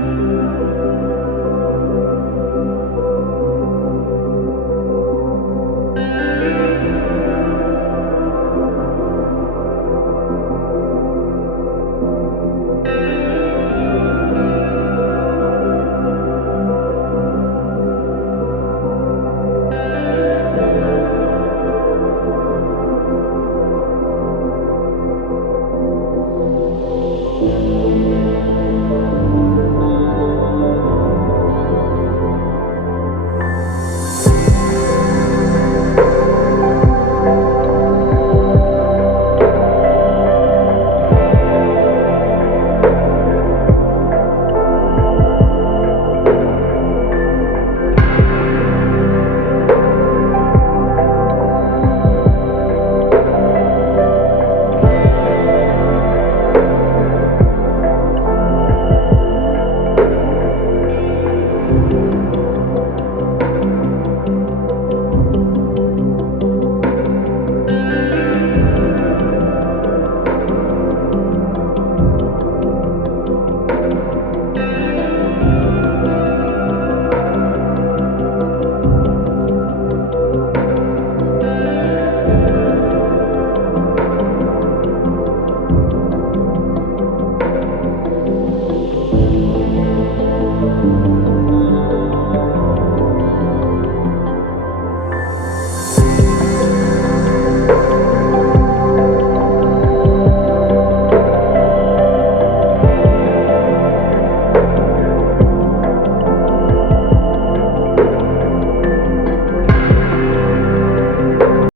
Thank you.